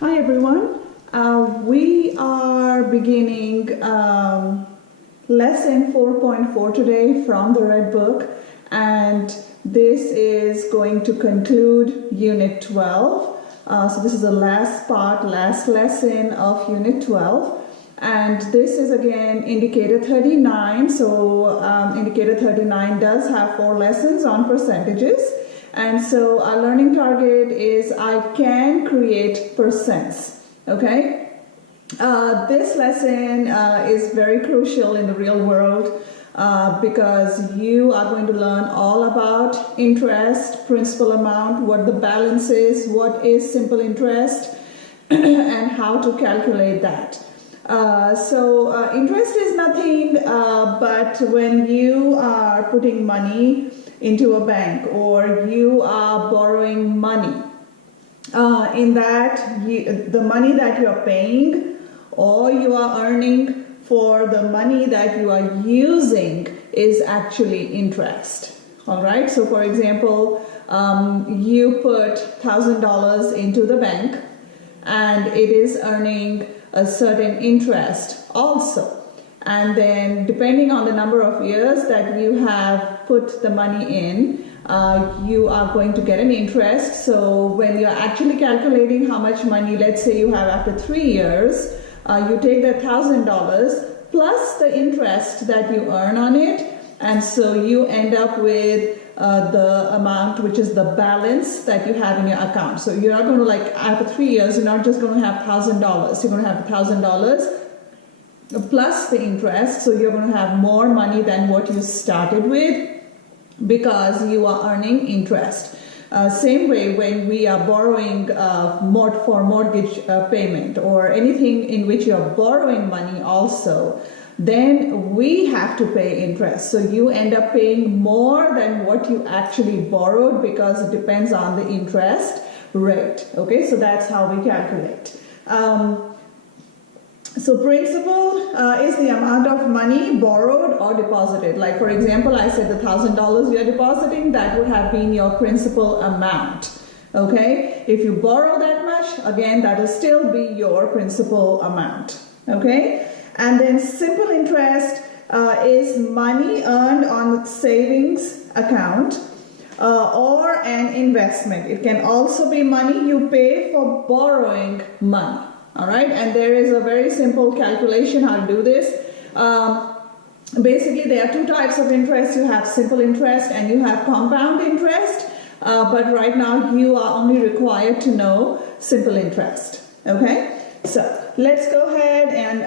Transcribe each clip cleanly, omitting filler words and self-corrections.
Hi everyone. We are beginning lesson 4.4 today from the Red Book, and this is going to conclude Unit 12. So this is the last lesson of Unit 12, and this is again Indicator 39. So Indicator 39 does have 4 lessons on percentages. And so our learning target is I can create percents, okay? This lesson is very crucial in the real world because you are going to learn all about interest, principal amount, what the balance is, what is simple interest, and how to calculate that. So interest is nothing but when you are putting money into a bank or you are borrowing money. In that, the money that you are paying or you are earning for the money that you are using is actually interest. All right. So, for example, you put $1,000 into the bank and it is earning a certain interest also. And then depending on the number of years that you have put the money in, you are going to get an interest. So when you're actually calculating how much money, let's say you have after 3 years, you take that $1,000 plus the interest that you earn on it. And so you end up with the amount which is the balance that you have in your account. So you're not going to, like, after 3 years, you're not just going to have $1,000. You're going to have $1,000 plus the interest, so you're going to have more money than what you started with because you are earning interest. Same way when we are borrowing for mortgage payment or anything in which you're borrowing money also, then we have to pay interest. So you end up paying more than what you actually borrowed because it depends on the interest rate. Okay, so that's how we calculate. So principal is the amount of money borrowed or deposited. Like, for example, I said the $1,000 you're depositing, that would have been your principal amount. Okay? If you borrow that much, again, that will still be your principal amount. Okay? And then simple interest is money earned on savings account or an investment. It can also be money you pay for borrowing money. All right, and there is a very simple calculation how to do this. Basically, there are 2 types of interest. You have simple interest and you have compound interest. But right now, you are only required to know simple interest. Okay, so let's go ahead and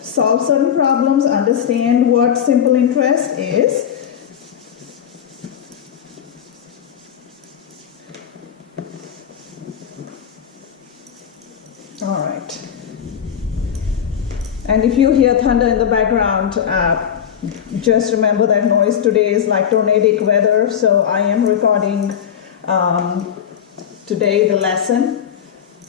solve certain problems, understand what simple interest is. All right. And if you hear thunder in the background, just remember that noise today is like tornadic weather. So I am recording today the lesson,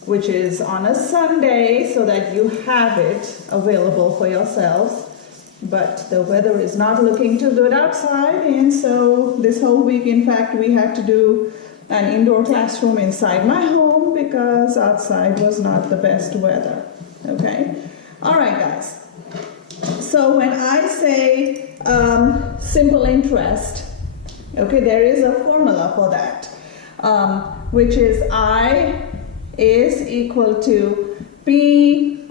which is on a Sunday, so that you have it available for yourselves. But the weather is not looking too good outside, and so this whole week, in fact, we had to do an indoor classroom inside my home because outside was not the best weather. Okay? All right, guys. So when I say simple interest, okay, there is a formula for that, which is I is equal to PRT.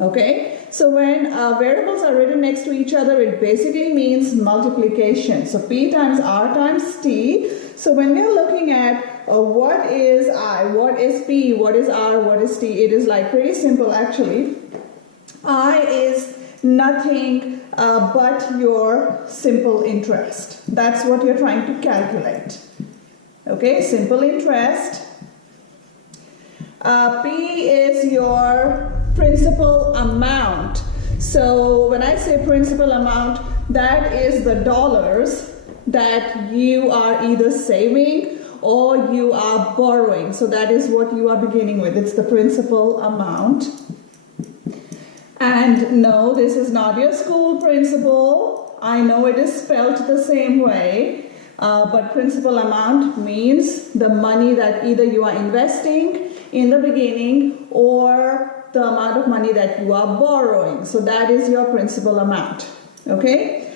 Okay? So when variables are written next to each other, it basically means multiplication. So P times R times T. So when we are looking at what is I, what is P, what is R, what is T, it is like pretty simple actually. I is nothing but your simple interest. That's what you're trying to calculate. Okay, simple interest. P is your principal amount. So when I say principal amount, that is the dollars that you are either saving or you are borrowing. So that is what you are beginning with. It's the principal amount. And no, this is not your school principal. I know it is spelled the same way. but principal amount means the money that either you are investing in the beginning or the amount of money that you are borrowing. So that is your principal amount. Okay?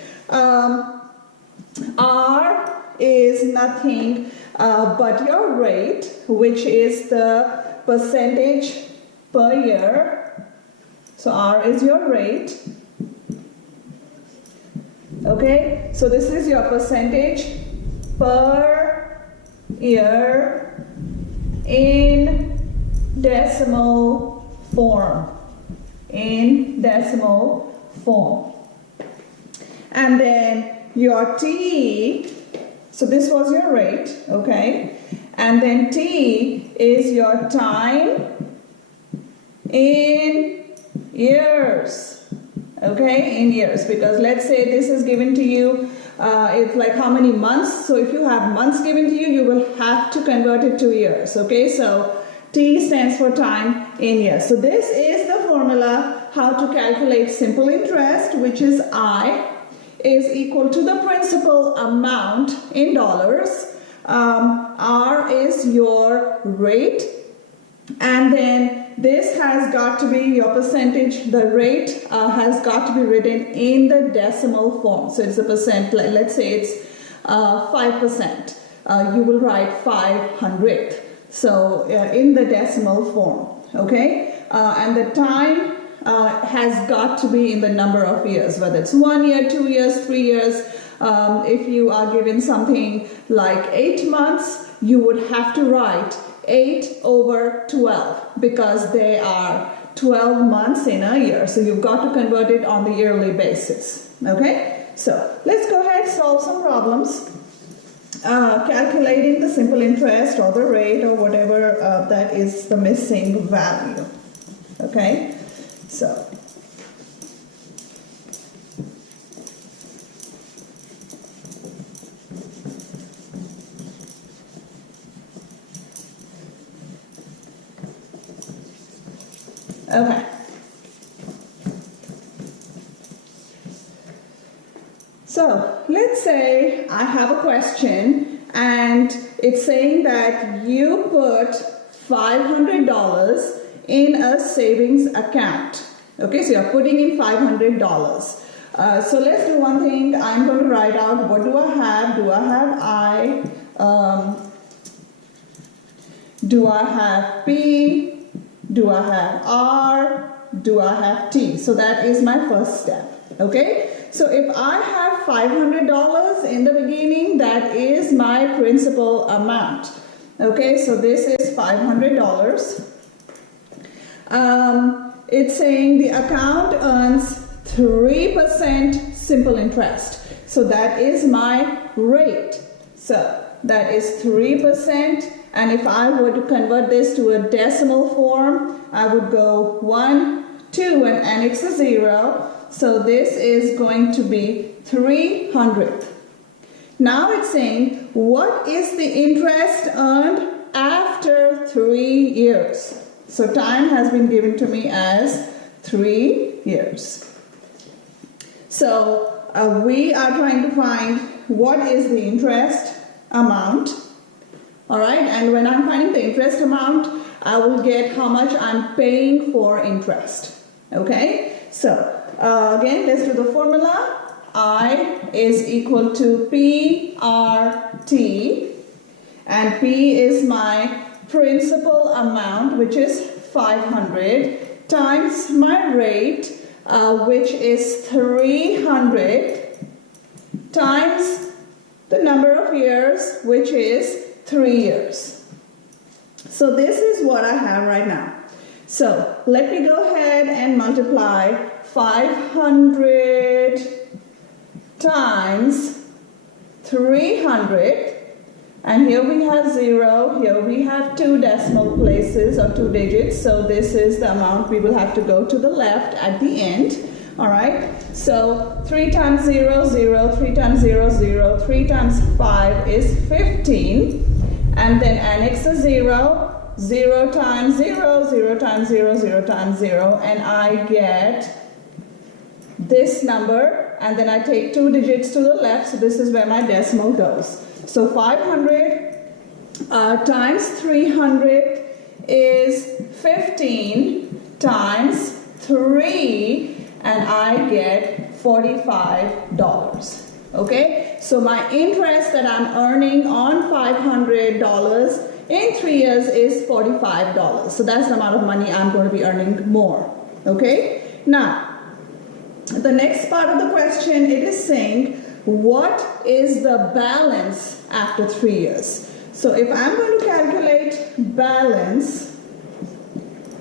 R is nothing but your rate, which is the percentage per year. So R is your rate. Okay, so this is your percentage per year in decimal form. In decimal form. And then your T, so this was your rate, okay? And then T is your time in years, okay? In years, because let's say this is given to you, it's like how many months? So if you have months given to you, you will have to convert it to years, okay? So T stands for time in years. So this is the formula how to calculate simple interest, which is I is equal to the principal amount in dollars. R is your rate, and then this has got to be your percentage. The rate has got to be written in the decimal form. So it's a percent, let's say it's 5%. You will write 500th. So in the decimal form, okay? And the time has got to be in the number of years, whether it's 1 year, 2 years, 3 years. If you are given something like 8 months, you would have to write 8 over 12 because there are 12 months in a year. So you've got to convert it on the yearly basis. Okay? So let's go ahead and solve some problems. Calculating the simple interest or the rate or whatever that is the missing value. Okay? So, okay. So, let's say I have a question and it's saying that you put $500 in a savings account. Okay, so you're putting in $500. So let's do one thing. I'm going to write out what do I have. Do I have I? Do I have P? Do I have R? Do I have T? So that is my first step. Okay, so if I have $500 in the beginning, that is my principal amount. Okay, so this is $500. It's saying the account earns 3% simple interest. So that is my rate. So that is 3%. And if I were to convert this to a decimal form, I would go 1, 2, and annex a 0. So this is going to be 300th. Now it's saying, what is the interest earned after 3 years? So time has been given to me as 3 years. So we are trying to find what is the interest amount. All right, and when I'm finding the interest amount, I will get how much I'm paying for interest. Okay, so again, let's do the formula. I is equal to PRT, and P is my principal amount, which is 500, times my rate, which is 300, times the number of years, which is 3 years. So this is what I have right now. So let me go ahead and multiply 500 times 300, and here we have 0, here we have 2 decimal places or 2 digits, so this is the amount we will have to go to the left at the end. All right, so 3 times 0, 0, 3 times 0, 0, 3 times 5 is 15, and then annex a 0, 0 times 0, 0 times 0, 0 times 0, and I get this number, and then I take 2 digits to the left, so this is where my decimal goes. So 500 times 300 is 15 times 3, and I get $45. Okay, so my interest that I'm earning on $500 in 3 years is $45. So that's the amount of money I'm going to be earning more. Okay, now the next part of the question, it is saying what is the balance after 3 years. So if I'm going to calculate balance,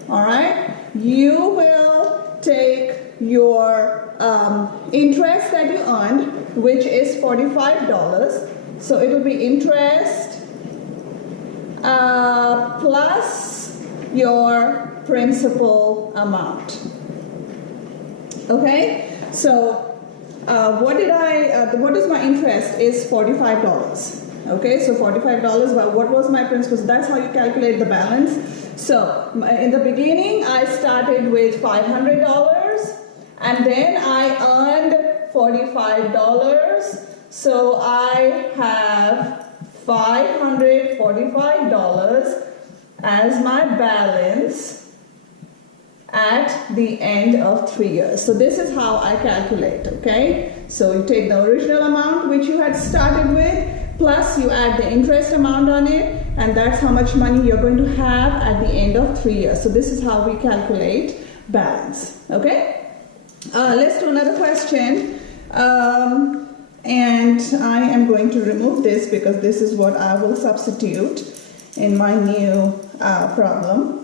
all right, you will take your interest that you earned, which is $45. So it will be interest plus your principal amount. Okay, so what is my interest is $45. Okay, so $45, but what was my principal? So that's how you calculate the balance. So in the beginning, I started with $500, and then I earned $45. So I have $545 as my balance at the end of 3 years. So this is how I calculate, okay? So you take the original amount which you had started with, plus you add the interest amount on it, and that's how much money you're going to have at the end of 3 years. So this is how we calculate balance, okay? Let's do another question. And I am going to remove this because this is what I will substitute in my new problem.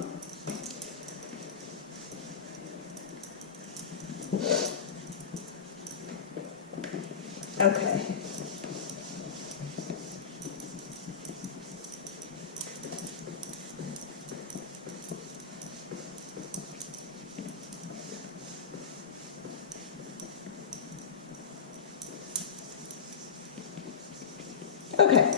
Okay. Okay.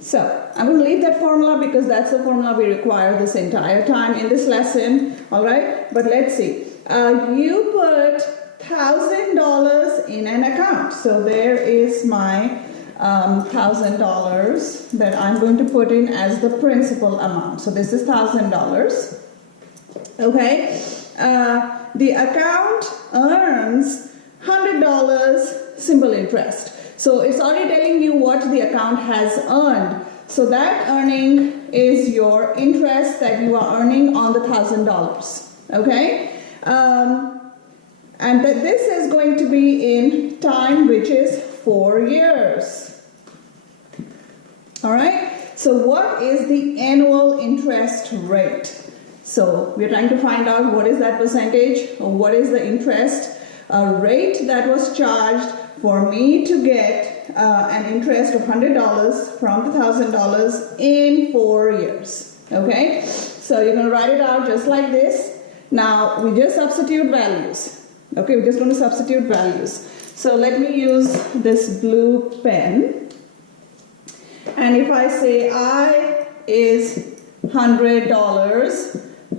So I'm going to leave that formula because that's the formula we require this entire time in this lesson. All right. But let's see. You put $1,000 in an account. So there is my $1,000 that I'm going to put in as the principal amount. So this is $1,000. Okay. The account earns $100 simple interest. So it's already telling you what the account has earned. So that earning is your interest that you are earning on the $1,000. Okay. And this is going to be in time, which is 4 years. All right. So what is the annual interest rate? So we're trying to find out what is that percentage, or what is the interest rate that was charged for me to get an interest of $100 from the $1,000 in 4 years. Okay. So you're going to write it out just like this. Now we just substitute values. Okay, we're just going to substitute values. So let me use this blue pen. And if I say I is $100,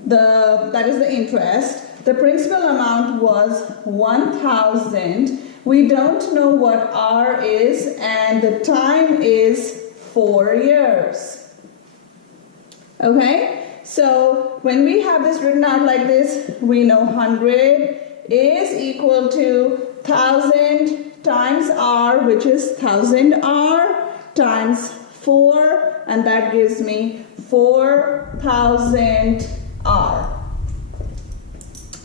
that is the interest. The principal amount was $1,000. We don't know what R is, and the time is 4 years. Okay, so when we have this written out like this, we know 100 is equal to 1,000 times R, which is 1,000 R times 4, and that gives me 4,000 R.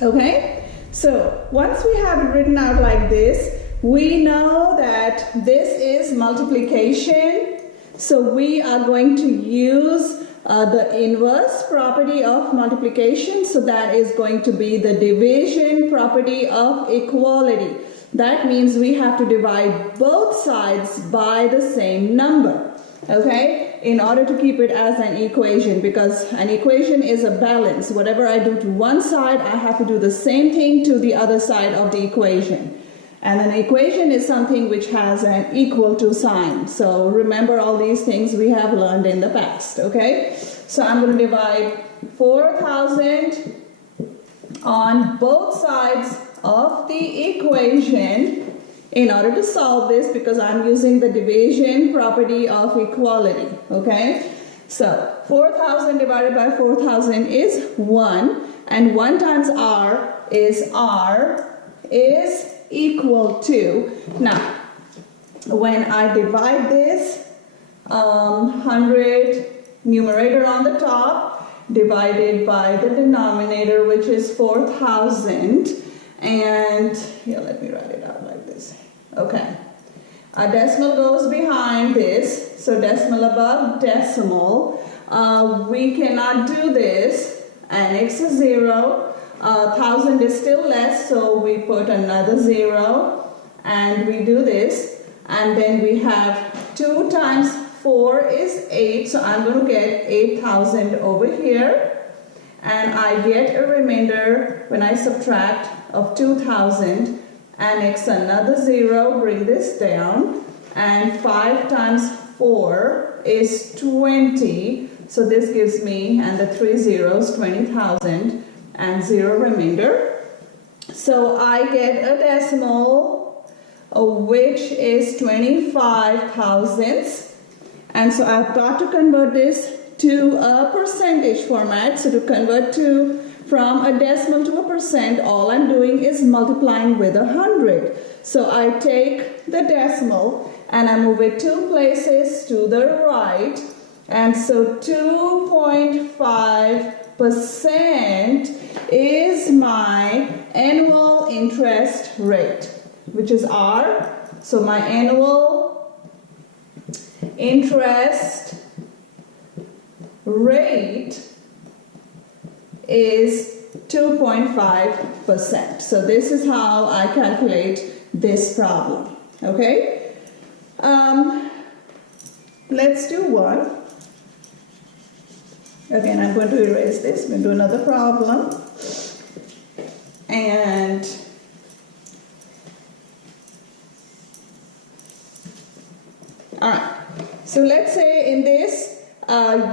Okay, so once we have it written out like this, we know that this is multiplication. So we are going to use the inverse property of multiplication. So that is going to be the division property of equality. That means we have to divide both sides by the same number. Okay, in order to keep it as an equation, because an equation is a balance. Whatever I do to one side, I have to do the same thing to the other side of the equation. And an equation is something which has an equal to sign. So remember all these things we have learned in the past, okay? So I'm going to divide 4,000 on both sides of the equation in order to solve this, because I'm using the division property of equality, okay? So 4,000 divided by 4,000 is 1, and 1 times r is equal to, now when I divide this, 100 numerator on the top divided by the denominator, which is 4,000, and here, let me write it out like this. Okay, a decimal goes behind this, so decimal above decimal. We cannot do this, and x is 0. 1,000 is still less, so we put another 0, and we do this, and then we have 2 times 4 is 8, so I'm going to get 8,000 over here, and I get a remainder when I subtract of 2,000, and x another 0, bring this down, and 5 times 4 is 20, so this gives me, and the 3 zeros, 20,000, and 0 remainder. So I get a decimal, which is 25 thousandths, and so I've got to convert this to a percentage format. So to convert from a decimal to a percent, all I'm doing is multiplying with 100. So I take the decimal and I move it 2 places to the right, and so 2.5% is my annual interest rate, which is R. So my annual interest rate is 2.5%. So this is how I calculate this problem. Okay? Let's do one. Again, I'm going to erase this. We'll do another problem. And all right. So let's say in this,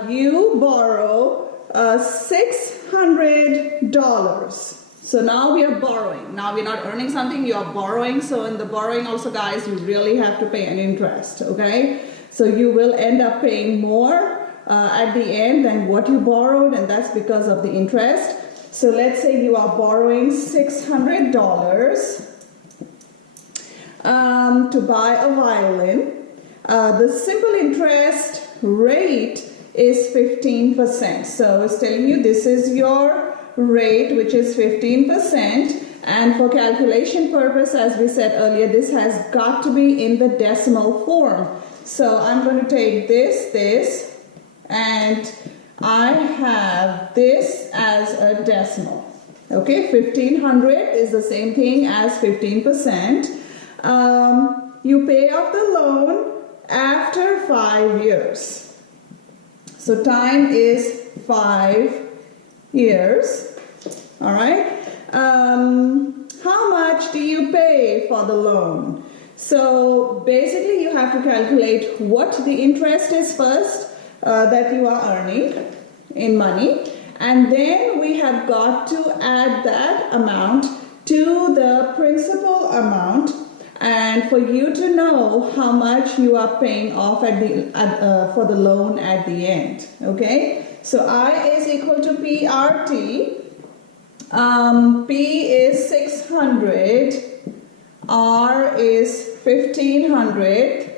you borrow $600. So now we are borrowing. Now we're not earning something, you are borrowing. So in the borrowing also, guys, you really have to pay an interest, okay? So you will end up paying more at the end than what you borrowed, and that's because of the interest. So let's say you are borrowing $600 to buy a violin. The simple interest rate is 15%. So it's telling you this is your rate, which is 15%. And for calculation purpose, as we said earlier, this has got to be in the decimal form. So I'm going to take this, and I have this as a decimal. Okay, 1500 is the same thing as 15%. You pay off the loan after 5 years. So time is 5 years. All right. How much do you pay for the loan? So basically you have to calculate what the interest is first that you are earning in money, and then we have got to add that amount to the principal amount, and for you to know how much you are paying off for the loan at the end. Okay, so I is equal to PRT. P is 600, R is 1500,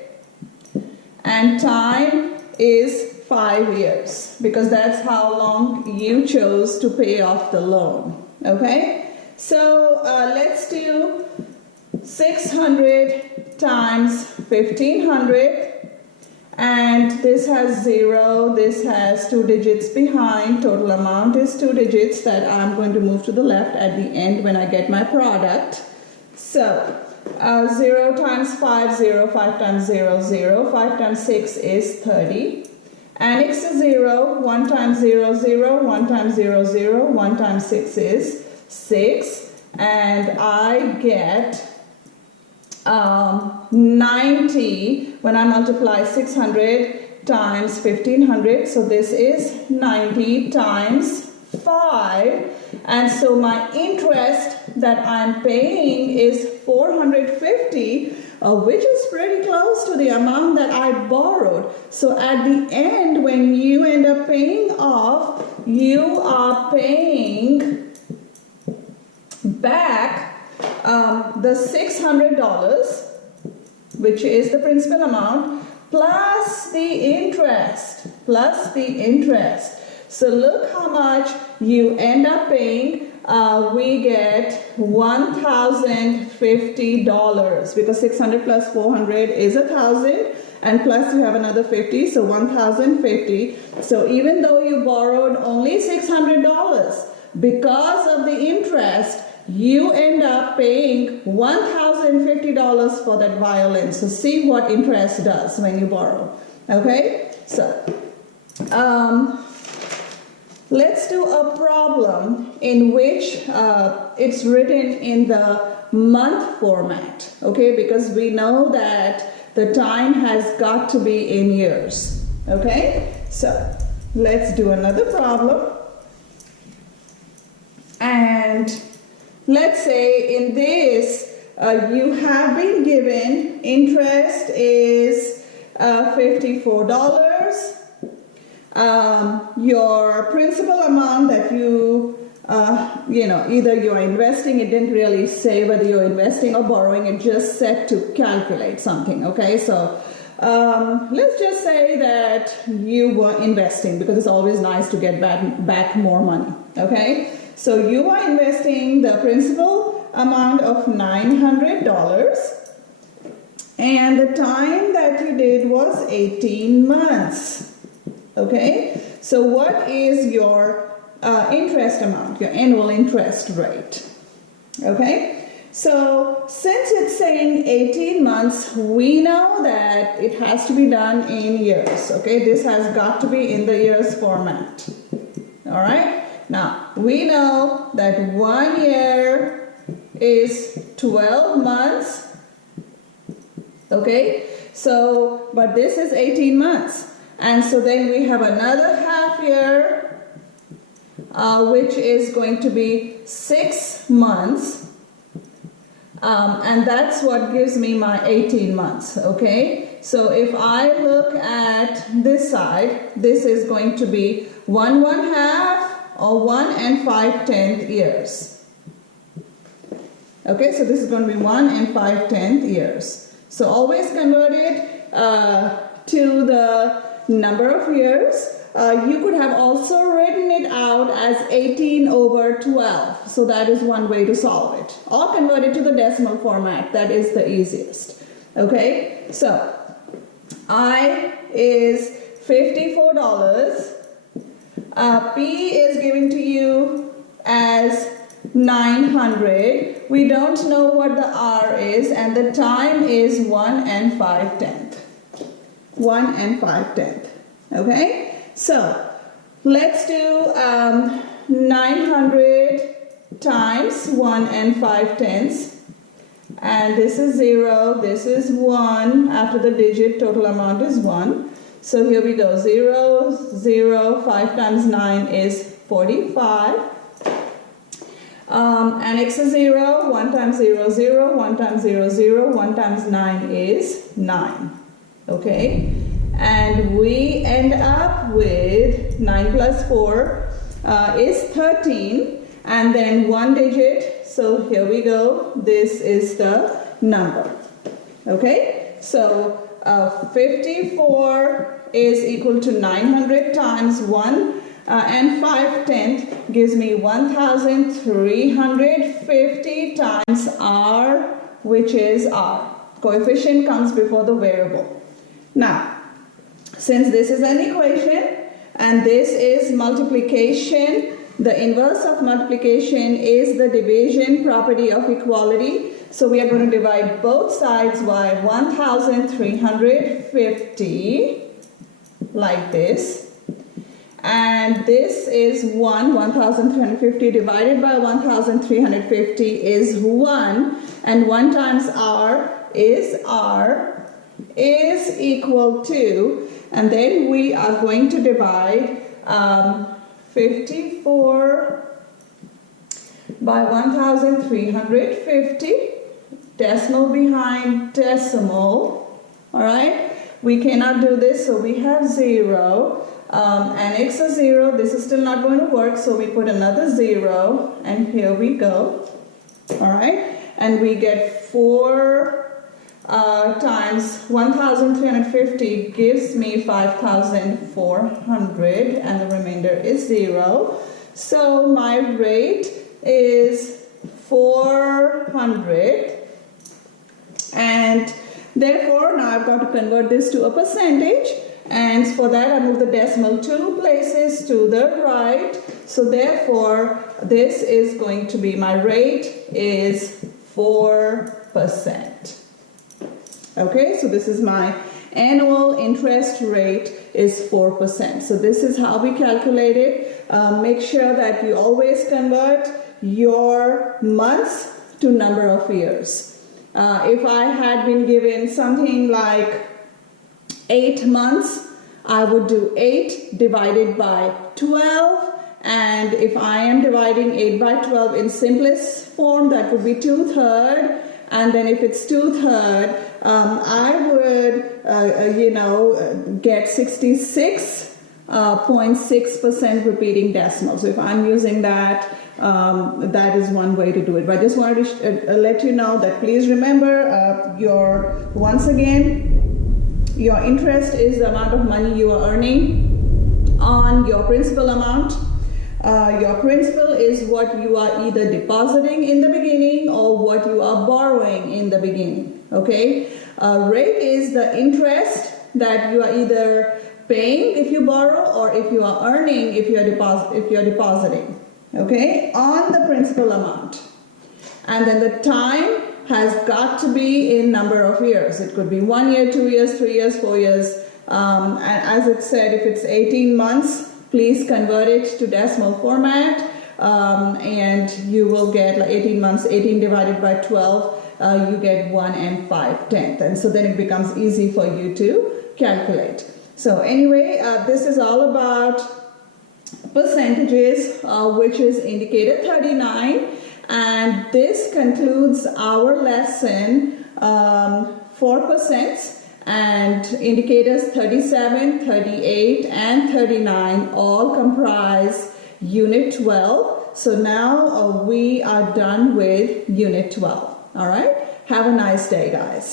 and time is 5 years, because that's how long you chose to pay off the loan. Okay, so let's do 600 times 1500, and this has 0, this has 2 digits behind. Total amount is 2 digits that I'm going to move to the left at the end when I get my product. So 0 times 5, 0, 5 times 0, 0, 5 times 6 is 30. And x is 0, 1 times 0, 0, 1 times 0, 0, 1 times 6 is 6. And I get 90 when I multiply 600 times 1500. So this is 90 times and so my interest that I'm paying is $450, which is pretty close to the amount that I borrowed. So at the end, when you end up paying off, you are paying back the $600, which is the principal amount, plus the interest, So look how much you end up paying. We get $1,050 because 600 plus 400 is 1,000, and plus you have another 50, so 1,050. So even though you borrowed only $600, because of the interest, you end up paying $1,050 for that violin. So see what interest does when you borrow. Okay, so let's do a problem in which it's written in the month format. Okay, because we know that the time has got to be in years. Okay, so let's do another problem. And let's say in this, you have been given interest is $54. Your principal amount that either you're investing, it didn't really say whether you're investing or borrowing, it just said to calculate something. Okay, so let's just say that you were investing, because it's always nice to get back more money. Okay, so you are investing the principal amount of $900, and the time that you did was 18 months. Okay, so what is your interest amount, your annual interest rate? Okay, so since it's saying 18 months, we know that it has to be done in years. Okay, this has got to be in the years format. All right, now we know that 1 year is 12 months. Okay, so but this is 18 months. And so then we have another half year, which is going to be 6 months. And that's what gives me my 18 months, okay? So if I look at this side, this is going to be 1/1/2 or 1 5/10 years. Okay, so this is going to be 1 5/10 years. So always convert it to the number of years. You could have also written it out as 18/12. So that is one way to solve it. Or convert it to the decimal format. That is the easiest. Okay, so I is $54. P is given to you as 900. We don't know what the R is, and the time is 1 5/10. 1 5/10. Okay, so let's do 900 times 1 5/10, and this is 0, this is 1. After the digit, total amount is 1. So here we go, 0, 0, 5 times 9 is 45. And x is 0, 1 times 0, 0, 1 times 0, 0, 1 times 9 is 9. Okay, and we end up with 9 plus 4 is 13, and then 1 digit, so here we go, this is the number. Okay, so 54 is equal to 900 times 1 and 5/10 gives me 1,350 times R, which is R. Coefficient comes before the variable. Now, since this is an equation and this is multiplication, the inverse of multiplication is the division property of equality. So we are going to divide both sides by 1,350 like this. And this is 1,350 divided by 1,350 is 1. And 1 times R is equal to, and then we are going to divide 54 by 1350, decimal behind decimal. All right, we cannot do this, so we have 0. And x is 0. This is still not going to work, so we put another 0, and here we go. All right, and we get 4 times 1350 gives me 5400, and the remainder is 0. So my rate is 400, and therefore now I've got to convert this to a percentage, and for that I move the decimal 2 places to the right. So therefore this is going to be, my rate is 4%. Okay, so this is my annual interest rate is 4%. So this is how we calculate it. Make sure that you always convert your months to number of years. If I had been given something like 8 months, I would do 8 divided by 12. And if I am dividing 8 by 12 in simplest form, that would be 2/3. And then if it's 2/3, I would, get 66.6% repeating decimal. So if I'm using that, that is one way to do it. But I just wanted to let you know that please remember once again, your interest is the amount of money you are earning on your principal amount. Your principal is what you are either depositing in the beginning or what you are borrowing in the beginning. Okay, rate is the interest that you are either paying if you borrow or if you are earning if you are depositing. Okay, on the principal amount, and then the time has got to be in number of years. It could be 1 year, 2 years, 3 years, 4 years. And as it said, if it's 18 months. Please convert it to decimal format, and you will get like 18 months, 18 divided by 12, you get 1 5/10. And so then it becomes easy for you to calculate. So anyway, this is all about percentages, which is indicator 39. And this concludes our lesson for percents. And indicators 37, 38, and 39 all comprise Unit 12. So now we are done with Unit 12. All right? Have a nice day, guys.